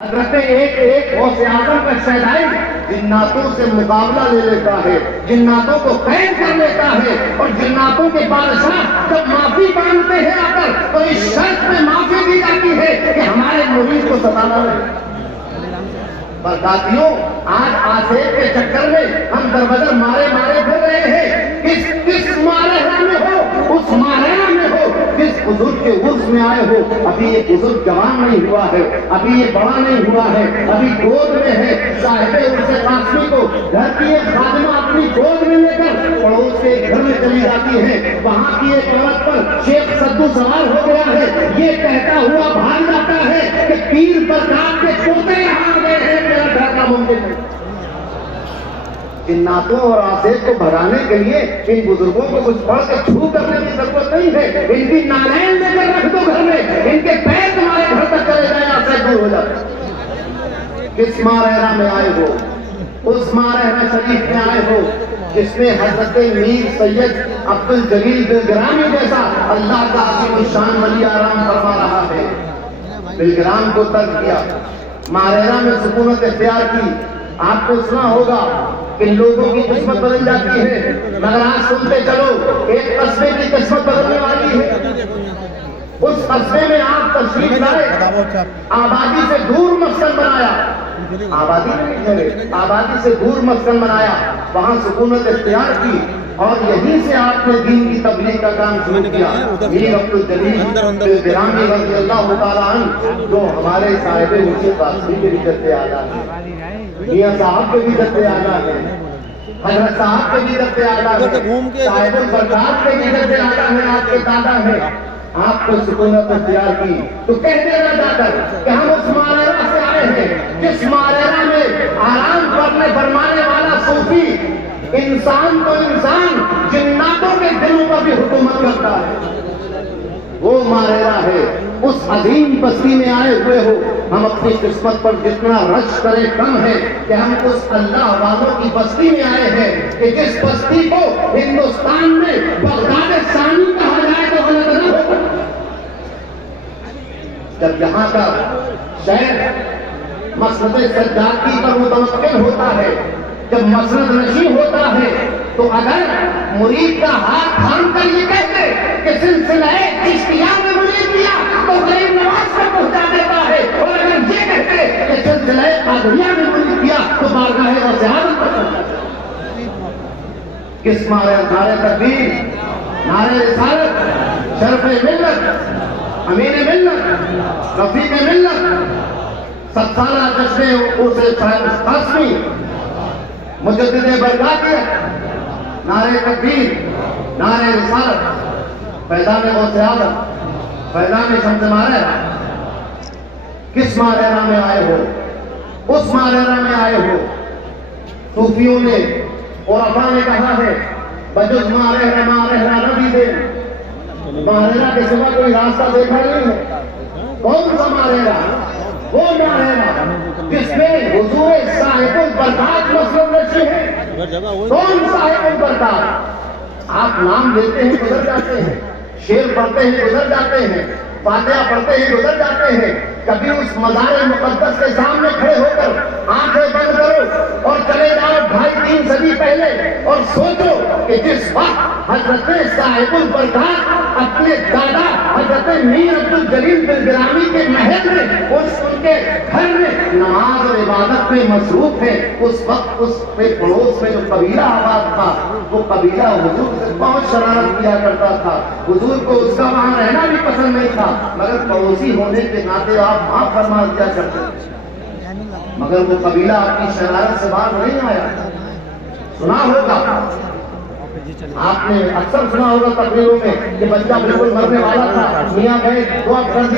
حضرت ایک غوث اعظم کا شہدائی جناتوں سے مقابلہ لے لیتا ہے، جناتوں کو قید کر لیتا ہے، اور جناتوں کے بادشاہ جب معافی مانگتے ہیں آ کر تو اس شرط میں معافی دی جاتی ہے کہ ہمارے مرید کو ستانا نہیں۔ برکاتیوں، آج آصف کے چکر میں ہم در بدر مارے پھر رہے ہیں۔ کس مارحلہ میں ہو، اس مرحلہ میں ہو، کس بزرگ کے عرس میں آئے ہو، ابھی یہ بزرگ جوان نہیں ہوا ہے، ابھی یہ بڑا نہیں ہوا ہے، ابھی گود میں ہے۔ صاحب عرس قاسمی کو گھر کی ایک خادمہ اپنی گود میں لے کر پڑوس کے گھر میں چلی جاتی ہے، وہاں کی ایک عورت پر شیخ سدو سوار ہو گیا ہے، یہ کہتا ہوا بھاگ جاتا ہے کہ پیر برکات کے پوتے یہاں آ گئے ہیں، میرا گھر کا ممکن ہے۔ جناتوں اور آصف کو بھگانے کے لیے ان بزرگوں کو کچھ پڑھ کے چھو کرنے کی ضرورت نہیں ہے، ان کی نالین لے کر رکھ دو گھر میں، ان کے پیر تمہارے گھر تک چلے جائیں، آصف دور ہو جاتے۔ کس مارحلہ میں آئے ہو، اس مارحلہ شریف میں آئے ہو جس میں حضرت میر سید عبد الجلیل بلگرامی جیسا اللہ کا عظیم الشان ولی آرام فرما رہا ہے۔ بلگرام کو ترک کیا، مارحلہ میں سکونت اختیار کی۔ آپ نے سنا ہوگا کہ لوگوں کی قسمت بدل جاتی ہے، مگر آج سنتے چلو ایک قصبے کی قسمت بدلنے والی ہے۔ اس قصبے میں آپ تشریف لائے، آبادی سے دور مسکن بنایا، آبادی نہیں ٹھہرے، آبادی سے دور مسکن بنایا، وہاں سکونت اختیار کی، اور یہیں سے آپ نے دین کی تبلیغ کا کام شروع کیا۔ میر عبد الجلیل بلگرامی رضی اللہ تعالیٰ عنہ جو ہمارے صاحب عرس قاسمی کے بھی جد اعلیٰ ہیں، میاں صاحب کے بھی جد اعلیٰ ہیں، حضرت صاحب کے بھی جد اعلیٰ ہیں، صاحب البرکات کے بھی جد اعلیٰ ہیں، آپ کے دادا ہیں۔ آپ کو سکونت اختیار کی تو کہتے نہ جا کر کہ ہم اس مارحلہ سے آئے ہیں جس مارحلہ میں آرام کرنے فرمانے والا صوفی انسان تو انسان جناتوں کے دلوں پر بھی حکومت کرتا ہے۔ وہ مارحلہ ہے، اس عظیم بستی میں آئے ہوئے ہو۔ ہم اپنی قسمت پر جتنا رش کرے کم ہے کہ ہم اس اللہ والوں کی بستی میں آئے ہیں کہ جس بستی کو ہندوستان میں بغداد ثانی کہا جائے تو غلط نہ ہو۔ جب یہاں کا شہر مسند سجادگی پر متمکن ہوتا ہے، جب مسند نشی ہوتا ہے، تو اگر مرید کا ہاتھ تھام کر یہ کہتے کہ سلسلہ چشتیہ میں مرید کیا تو غریب نواز تک پہنچا دیتا ہے، اور اگر یہ کہتے کہ سلسلہ قادریہ میں مرید کیا تو بارگاہ غوث اعظم تک پہنچا دیتا ہے۔ کس نعرہ تکبیر، نعرہ رسالت، شرف ملت، امین ملت، رفیق ملت، 7 سالہ جشن عرس قاسمی، مجدد برکاتیت، نعرہ تکبیر، نعرہ رسالت، فیضان غوث اعظم، فیضان شمس مارحلہ۔ کس مارحلہ میں آئے ہو، اس مارحلہ میں آئے ہو۔ صوفیوں نے عرفاء نے کہا ہے بجز مارحلہ نبی دے، مارحلہ کے سوا کوئی راستہ دیکھا نہیں ہے۔ کون سا مارحلہ؟ وہ مارحلہ جس میں حضور صاحب البرکات مسند نشی ہے۔ کون صاحب البرکات؟ آپ نام لیتے ہیں گزر جاتے ہیں، شعر پڑھتے ہیں گزر جاتے ہیں، فاتحہ پڑھتے ہیں گزر جاتے ہیں، کبھی اس مزار مقدس کے سامنے کھڑے ہو کر آنکھیں بند کرو اور چلے جاؤ 2.5-3 صدی پہلے اور سوچو کہ جس وقت حضرت صاحب البرکات اپنے دادا حضرت میر عبد الجلیل بلگرامی کے محل میں، ان کے گھر میں نماز اور عبادت میں مصروف تھے، اس وقت اس پڑوس میں جو قبیلہ آباد تھا وہ قبیلہ حضور سے بہت شرارت کیا کرتا تھا۔ حضور کو اس کا وہاں رہنا بھی پسند نہیں تھا، مگر پڑوسی ہونے کے ناطے آپ معاف فرما دیا کرتے تھے، مگر وہ قبیلہ آپ کی شرارت سے باہر نہیں آیا۔ سنا ہوگا، آپ نے اکثر سنا ہوگا تقریروں میں کہ بچہ بالکل مرنے والا تھا، میاں گئے دعا کر دی